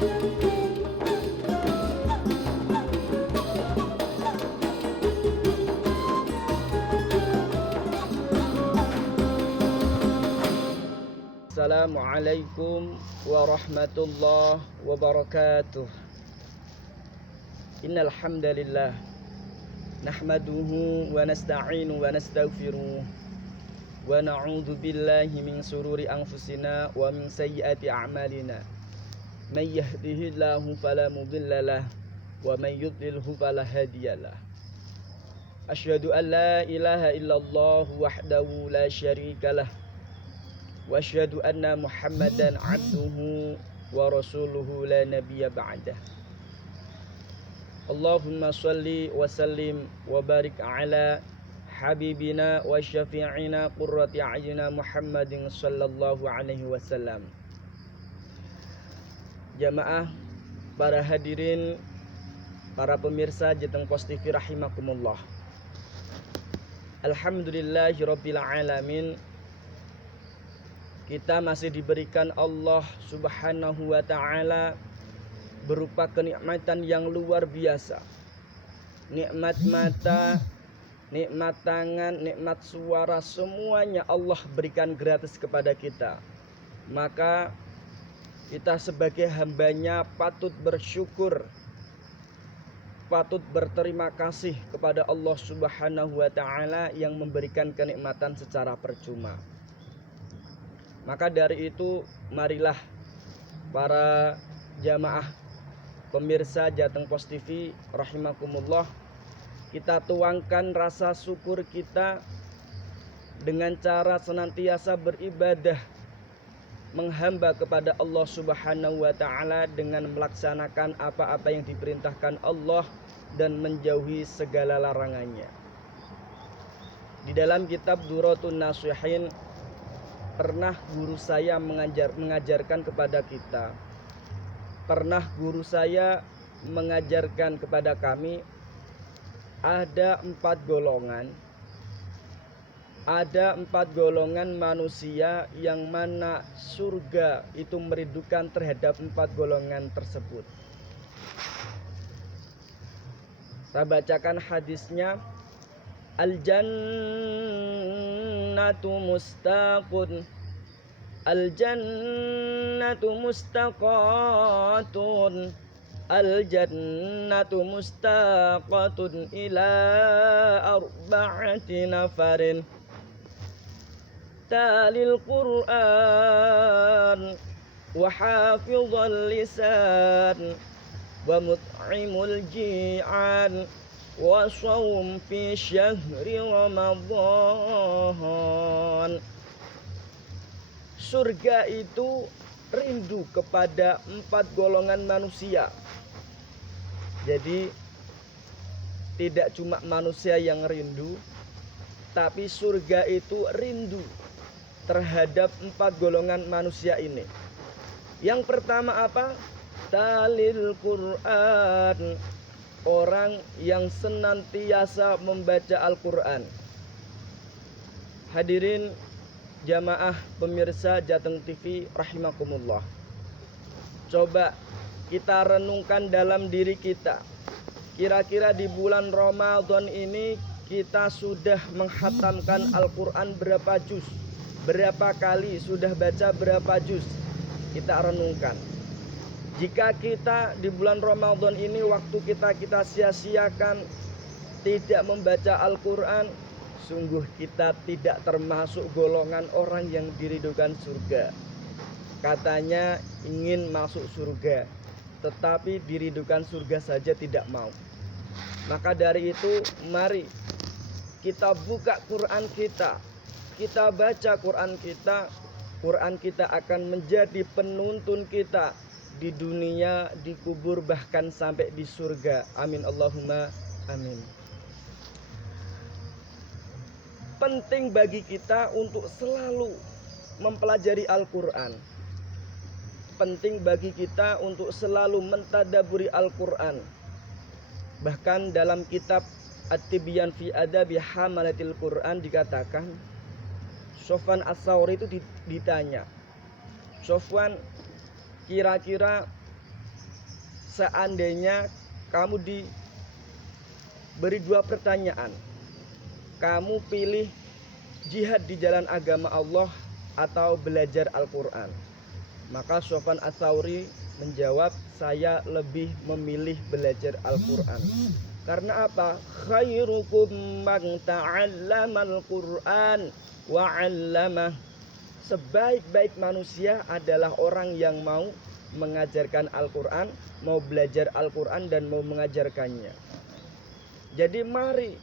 Assalamualaikum warahmatullahi wabarakatuh. Innal hamdalillah nahmaduhu wa nasta'inu wa nastaghfiruh wa na'udzu billahi min sururi anfusina wa min sayyiati a'malina. May yahdihillahu fala mudhillalah wa may yudlilhu fala hadiyalah. Asyhadu an la ilaha illallah wahdahu la syarikalah wa asyhadu anna Muhammadan abduhu wa rasuluhu la nabiyya ba'dah. Allahumma shalli wa sallim wa barik ala habibina wa syafi'ina qurrati a'yunina Muhammadin sallallahu alaihi wasallam. Jamaah, para hadirin, para pemirsa Jateng Pos TV rahimakumullah. Alhamdulillahirabbil alamin. Kita masih diberikan Allah Subhanahu wa ta'ala berupa kenikmatan yang luar biasa. Nikmat mata, nikmat tangan, nikmat suara, semuanya Allah berikan gratis kepada kita. Maka kita sebagai hambanya patut bersyukur, patut berterima kasih kepada Allah Subhanahu wa ta'ala yang memberikan kenikmatan secara percuma. Maka dari itu, marilah para jamaah pemirsa Jateng Pos TV rahimakumullah, kita tuangkan rasa syukur kita dengan cara senantiasa beribadah, menghamba kepada Allah Subhanahu wa ta'ala dengan melaksanakan apa-apa yang diperintahkan Allah dan menjauhi segala larangannya. Di dalam kitab Duratun Nasihin, pernah guru saya mengajarkan kepada kita, pernah guru saya mengajarkan kepada kami, ada 4 golongan. Ada 4 golongan manusia yang mana surga itu merindukan terhadap 4 golongan tersebut. Saya bacakan hadisnya. Al-jannatu mustaqun, al-jannatu mustaqatun, al-jannatu mustaqatun ila arba'ati nafarin. Talil Qur'an wa hafizul lisan wa mut'imul ji'an wa shaum fi syahri Ramadan. Surga itu rindu kepada 4 golongan manusia. Jadi tidak cuma manusia yang rindu, tapi surga itu rindu terhadap 4 golongan manusia ini. Yang pertama apa? Talil Qur'an, orang yang senantiasa membaca Al-Quran. Hadirin jamaah pemirsa Jateng TV rahimakumullah, coba kita renungkan dalam diri kita. Kira-kira di bulan Ramadan ini kita sudah menghatamkan Al-Quran berapa juz? Berapa kali sudah baca berapa juz? Kita renungkan. Jika kita di bulan Ramadan ini waktu kita sia-siakan tidak membaca Al-Quran, sungguh kita tidak termasuk golongan orang yang diridhokan surga. Katanya ingin masuk surga, tetapi diridhokan surga saja tidak mau. Maka dari itu, mari kita buka Quran kita, kita baca Quran kita. Quran kita akan menjadi penuntun kita di dunia, di kubur, bahkan sampai di surga. Amin Allahumma amin. Penting bagi kita untuk selalu mempelajari Al-Quran. Penting bagi kita untuk selalu mentadaburi Al-Quran. Bahkan dalam kitab At-Tibyan fi Adabi Hamalatil Quran dikatakan, Sofwan As-Sauri itu ditanya, Sofwan, kira-kira seandainya kamu diberi 2 pertanyaan, kamu pilih jihad di jalan agama Allah atau belajar Al-Quran, maka Sufyan Ats-Tsauri menjawab, saya lebih memilih belajar Al-Quran. Karena apa? Khairukum man ta'allamal Qur'an wa 'allamah. Sebaik-baik manusia adalah orang yang mau mengajarkan Al-Quran, mau belajar Al-Quran dan mau mengajarkannya. Jadi mari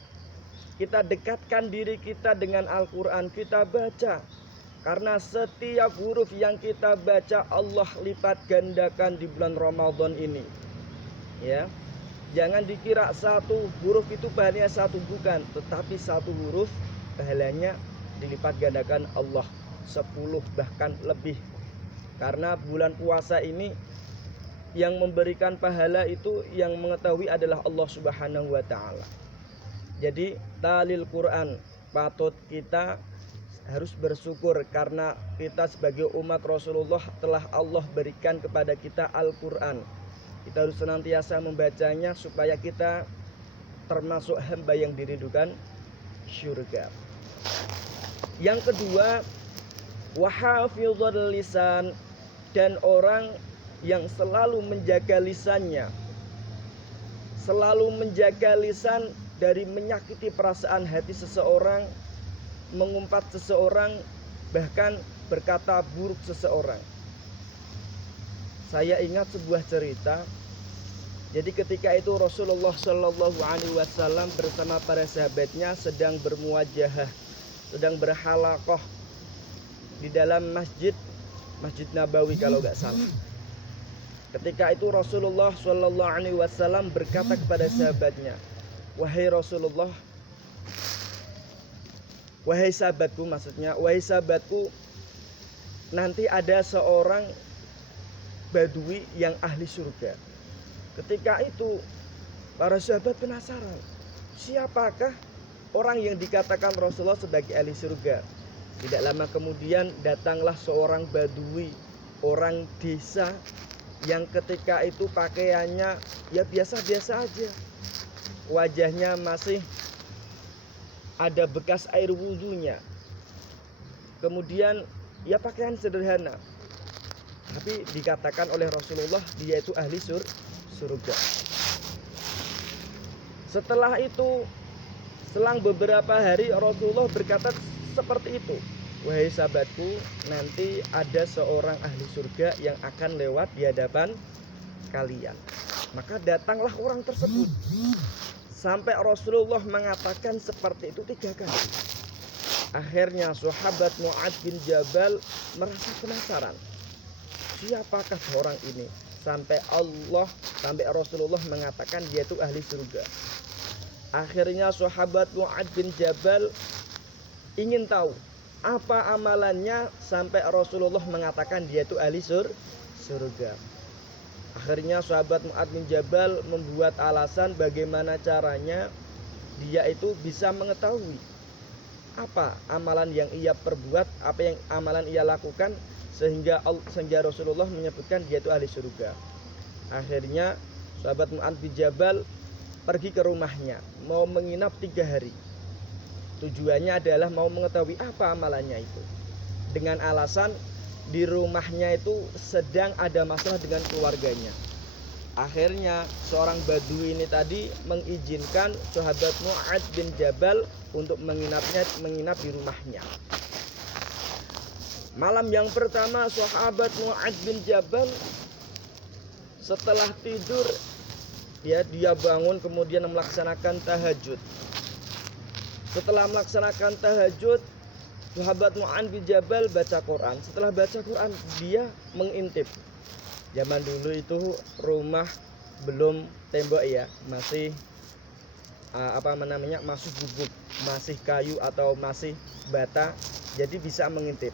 kita dekatkan diri kita dengan Al-Quran, kita baca. Karena setiap huruf yang kita baca Allah lipat gandakan di bulan Ramadan ini. Ya. Jangan dikira satu huruf itu pahalanya satu, bukan, tetapi satu huruf pahalanya dilipat gandakan Allah 10 bahkan lebih. Karena bulan puasa ini yang memberikan pahala itu, yang mengetahui adalah Allah Subhanahu wa taala. Jadi talil Quran, patut kita harus bersyukur karena kita sebagai umat Rasulullah telah Allah berikan kepada kita Al-Quran. Kita harus senantiasa membacanya supaya kita termasuk hamba yang dirindukan syurga. Yang kedua, wahafizul lisan, dan orang yang selalu menjaga lisannya, selalu menjaga lisan dari menyakiti perasaan hati seseorang, mengumpat seseorang, bahkan berkata buruk seseorang. Saya ingat sebuah cerita. Jadi ketika itu Rasulullah Shallallahu Alaihi Wasallam bersama para sahabatnya sedang bermuajahah, sedang berhalaqah di dalam Masjid Nabawi kalau nggak salah. Ketika itu Rasulullah Shallallahu Alaihi Wasallam berkata kepada sahabatnya, wahai Rasulullah, wahai sahabatku, maksudnya wahai sahabatku, nanti ada seorang Badui yang ahli surga. Ketika itu para sahabat penasaran, siapakah orang yang dikatakan Rasulullah sebagai ahli surga? Tidak lama kemudian datanglah seorang Badui, orang desa, yang ketika itu pakaiannya ya biasa-biasa aja. Wajahnya masih ada bekas air wudhunya. Kemudian ya pakaian sederhana. Tapi dikatakan oleh Rasulullah dia itu ahli surga. Setelah itu, selang beberapa hari Rasulullah berkata seperti itu, wahai sahabatku, nanti ada seorang ahli surga yang akan lewat di hadapan kalian. Maka datanglah orang tersebut. Sampai Rasulullah mengatakan seperti itu 3 kali. Akhirnya sahabat Mu'adz bin Jabal merasa penasaran, siapakah orang ini? Sampai Rasulullah mengatakan dia itu ahli surga. Akhirnya sahabat Mu'adz bin Jabal ingin tahu apa amalannya sampai Rasulullah mengatakan dia itu ahli surga. Akhirnya sahabat Mu'adz bin Jabal membuat alasan bagaimana caranya dia itu bisa mengetahui apa amalan yang ia perbuat, apa yang amalan ia lakukan sehingga Rasulullah menyebutkan dia itu ahli surga. Akhirnya sahabat Mu'adz bin Jabal pergi ke rumahnya, mau menginap 3 hari. Tujuannya adalah mau mengetahui apa amalannya itu, dengan alasan di rumahnya itu sedang ada masalah dengan keluarganya. Akhirnya seorang Badui ini tadi mengizinkan sahabat Mu'adz bin Jabal untuk menginap di rumahnya. Malam yang pertama sahabat Mu'adz bin Jabal setelah tidur dia bangun kemudian melaksanakan tahajud. Setelah melaksanakan tahajud, sahabat Mu'adz bin Jabal baca Quran. Setelah baca Quran dia mengintip. Zaman dulu itu rumah belum tembok ya, masih masih gubuk, masih kayu atau masih bata, jadi bisa mengintip.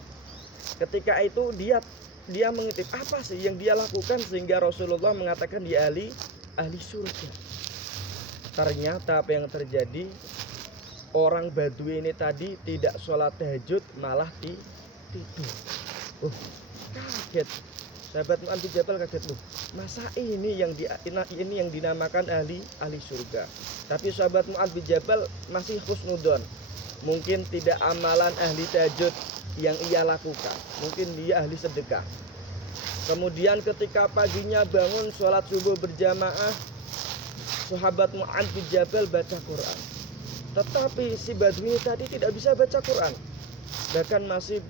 Ketika itu dia mengintip apa sih yang dia lakukan sehingga Rasulullah mengatakan dia ahli surga. Ternyata apa yang terjadi, orang Badui ini tadi tidak sholat tahajud malah tidur. Kaget Sahabat Mu'adz bin Jabal kaget, loh, masa ini yang dinamakan ahli surga. Tapi sahabat Mu'adz bin Jabal masih husnudzon. Mungkin tidak amalan ahli tahajud yang ia lakukan, mungkin dia ahli sedekah. Kemudian ketika paginya bangun sholat subuh berjamaah, sahabat Mu'adz bin Jabal baca Quran. Tetapi si Badui tadi tidak bisa baca Quran, bahkan masih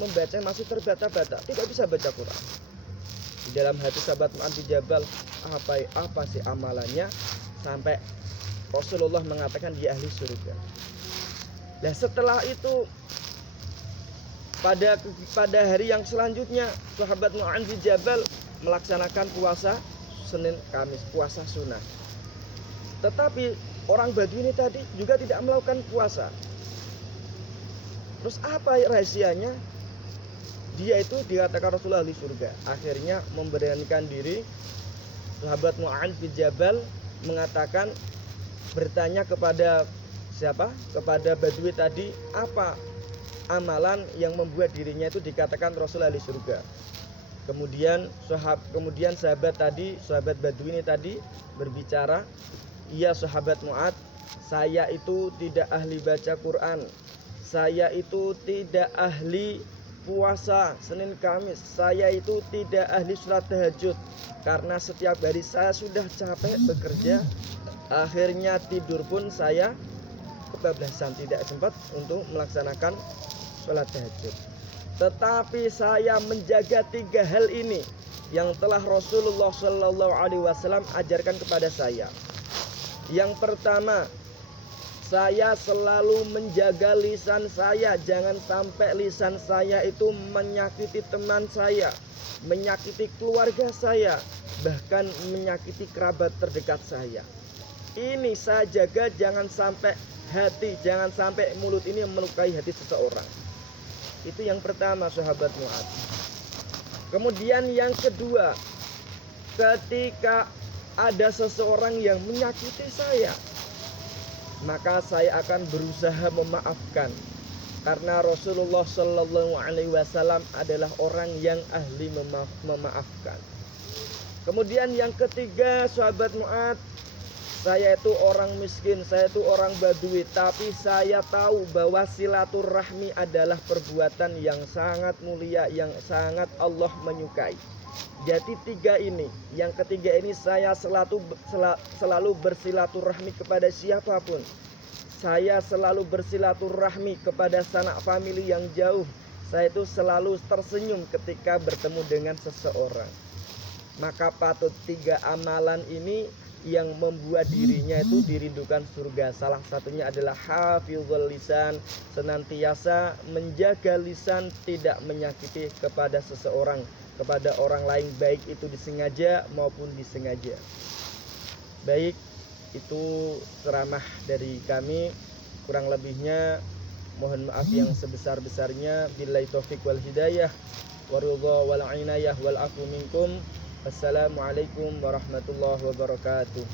membaca, masih terbata-bata, tidak bisa baca Quran. Di dalam hati sahabat Mu'adz bin Jabal, apa sih amalannya sampai Rasulullah mengatakan dia ahli surga. Nah setelah itu pada hari yang selanjutnya sahabat Mu'adz bin Jabal melaksanakan puasa Senin Kamis, puasa sunnah. Tetapi orang Badui ini tadi juga tidak melakukan puasa. Terus apa rahasianya? Dia itu dikatakan Rasulullah ahli surga. Akhirnya memberanikan diri sahabat Mu'adz bin Jabal mengatakan, bertanya kepada siapa? Kepada Badui tadi, apa amalan yang membuat dirinya itu dikatakan Rasulullah ahli surga. Kemudian sahabat Badui ini tadi berbicara, iya sahabat Mu'adz, saya itu tidak ahli baca Quran, saya itu tidak ahli puasa Senin Kamis, saya itu tidak ahli sholat tahajud, karena setiap hari saya sudah capek bekerja, akhirnya tidur pun saya kebablasan, tidak sempat untuk melaksanakan sholat tahajud. Tetapi saya menjaga 3 hal ini yang telah Rasulullah SAW ajarkan kepada saya. Yang pertama, saya selalu menjaga lisan saya, jangan sampai lisan saya itu menyakiti teman saya, menyakiti keluarga saya, bahkan menyakiti kerabat terdekat saya. Ini saya jaga, jangan sampai mulut ini melukai hati seseorang. Itu yang pertama sahabat Mu'adz. Kemudian yang kedua, ketika ada seseorang yang menyakiti saya, maka saya akan berusaha memaafkan, karena Rasulullah SAW adalah orang yang ahli memaafkan. Kemudian yang ketiga sahabat Mu'adz, saya itu orang miskin, saya itu orang Badui, tapi saya tahu bahwa silaturahmi adalah perbuatan yang sangat mulia, yang sangat Allah menyukai. Jadi 3 ini, yang ketiga ini saya selalu bersilaturahmi kepada siapapun. Saya selalu bersilaturahmi kepada sanak famili yang jauh. Saya itu selalu tersenyum ketika bertemu dengan seseorang. Maka patut 3 amalan ini yang membuat dirinya itu dirindukan surga. Salah satunya adalah hafizul lisan, senantiasa menjaga lisan tidak menyakiti kepada seseorang, kepada orang lain, baik itu disengaja maupun disengaja. Baik, itu ceramah dari kami. Kurang lebihnya mohon maaf yang sebesar-besarnya. Billahi taufiq wal hidayah, waridha wal inayah wal afu minkum. Assalamualaikum warahmatullahi wabarakatuh.